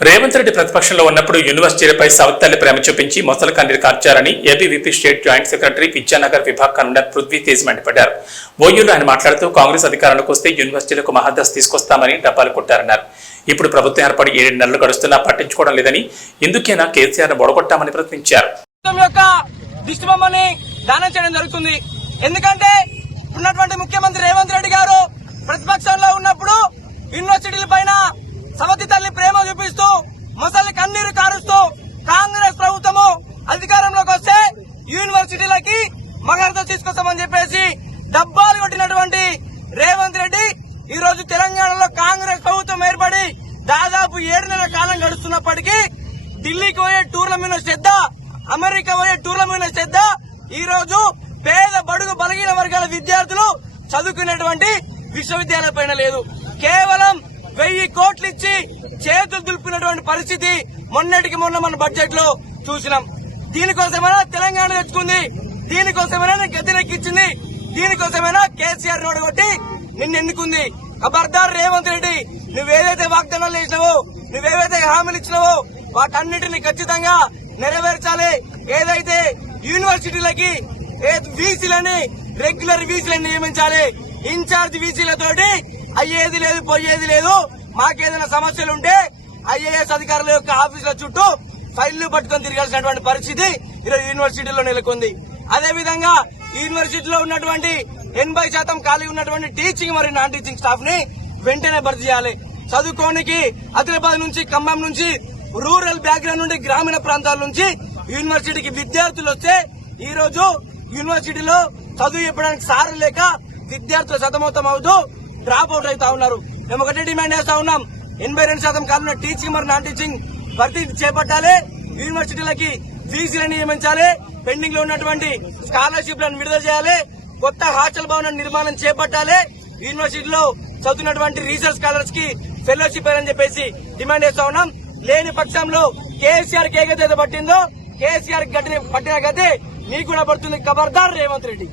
రేవంత్ రెడ్డి ప్రతిపక్షంలో ఉన్నప్పుడు యూనివర్సిటీలపై సవత్తల్లి ప్రేమ చూపించి మొసలు కన్నీరు కార్చారని ABVP state joint secretary Vidyanagar Vibhag convener Prithvi Tej మండిపడ్డారు. ఓయూలో ఆయన మాట్లాడుతూ కాంగ్రెస్ అధికారంలోకి వస్తే యూనివర్సిటీలకు మహాదశ తీసుకొస్తామని డబ్బాలు కొట్టారన్నారు. ఇప్పుడు ప్రభుత్వం ఏర్పడి ఏడు నెలలు గడుస్తున్నా పట్టించుకోవడం లేదని ఎందుకైనా కేసీఆర్ బొడగొట్టామని ప్రశ్నించారు. దానం చేయడం జరుగుతుంది. ఎందుకంటే ఉన్నటువంటి ముఖ్యమంత్రి రేవంత్ రెడ్డి గారు ప్రతిపక్షంలో ఉన్నప్పుడు యూనివర్సిటీల పైన సవతి తల్లి ప్రేమ చూపిస్తూ ముసలి కన్నీరు కారుస్తూ కాంగ్రెస్ ప్రభుత్వము అధికారంలోకి వస్తే యూనివర్సిటీలకి మగరత తీసుకొస్తామని చెప్పేసి డబ్బాలు కొట్టినటువంటి రేవంత్ రెడ్డి ఈ రోజు తెలంగాణలో కాంగ్రెస్ ప్రభుత్వం ఏర్పడి దాదాపు ఏడు నెలల కాలం గడుస్తున్నప్పటికీ ఢిల్లీకి పోయే టూర్ల మీద శ్రద్ధ అమెరికా పోయే టూర్ల మీద శ్రద్ధ ఈ రోజు పేద బడుగు బలహీన వర్గాల విద్యార్థులు చదువుకునేటువంటి విశ్వవిద్యాలయ పైన లేదు. కేవలం వెయ్యి కోట్లు ఇచ్చి చేతులు దులిపినటువంటి పరిస్థితి మొన్నటికి మొన్న మన బడ్జెట్లో చూసినాం. దీనికోసమైనా తెలంగాణ తెచ్చుకుంది? దీనికోసమైనా గద్దెనెక్కించింది దీనికోసమైనా కేసీఆర్ నోడగొట్టి నిన్ను ఎన్నుకుంది ఖబర్దార్ రేవంత్ రెడ్డి నువ్వేదైతే వాగ్దానాలు చేసినావో నువ్వేవైతే హామీలు ఇచ్చినావో వాటన్నిటిని ఖచ్చితంగా నెరవేర్చాలి. ఏదైతే యూనివర్సిటీలకి వీసీలని రెగ్యులర్ వీసీలను నియమించాలి ఇన్ఛార్జ్ వీసీలతోటి అయ్యేది లేదు పోయేది లేదు. మాకేదైనా సమస్యలు ఉంటే ఐఏఎస్ అధికారుల యొక్క ఆఫీసుల చుట్టూ ఫైళ్ళు పట్టుకొని తిరగాల్సినటువంటి పరిస్థితి ఈరోజు యూనివర్సిటీలో నెలకొంది. అదేవిధంగా యూనివర్సిటీలో ఉన్నటువంటి ఎనభై శాతం ఖాళీ ఉన్నటువంటి టీచింగ్ మరియు నాన్ టీచింగ్ స్టాఫ్ని వెంటనే భర్తీ చేయాలి. చదువుకోనికి ఆదిలాబాద్ నుంచి ఖమ్మం నుంచి రూరల్ బ్యాక్గ్రౌండ్ నుండి గ్రామీణ ప్రాంతాల నుంచి యూనివర్సిటీకి విద్యార్థులు వస్తే ఈ రోజు యూనివర్సిటీలో చదువు చెప్పడానికి సార్ లేక విద్యార్థులు సతమతం అవుతూ డ్రాప్ అవుట్ అవుతా ఉన్నారు. మేము ఒకటే డిమాండ్ చేస్తా ఉన్నాం. ఎనభై రెండు శాతం కాలంలో టీచింగ్ మరియు నాన్ టీచింగ్ భర్తీ చేపట్టాలి. యూనివర్సిటీలకి ఫీజులను నియమించాలి పెండింగ్లో ఉన్నటువంటి స్కాలర్షిప్లను విడుదల చేయాలి. కొత్త హాస్టల్ భవనం నిర్మాణం చేపట్టాలి. యూనివర్సిటీలో చదువుతున్నటువంటి రీసెర్చ్ స్కాలర్స్కి ఫెలోషిప్ అని చెప్పేసి డిమాండ్ చేస్తా ఉన్నాం. లేని పక్షంలో కేసీఆర్కి గతి పట్టిందో కేసీఆర్ గట్టిన పట్టిన గతే నీకు కూడా పడుతుంది. ఖబర్దార్ రేవంత్ రెడ్డి.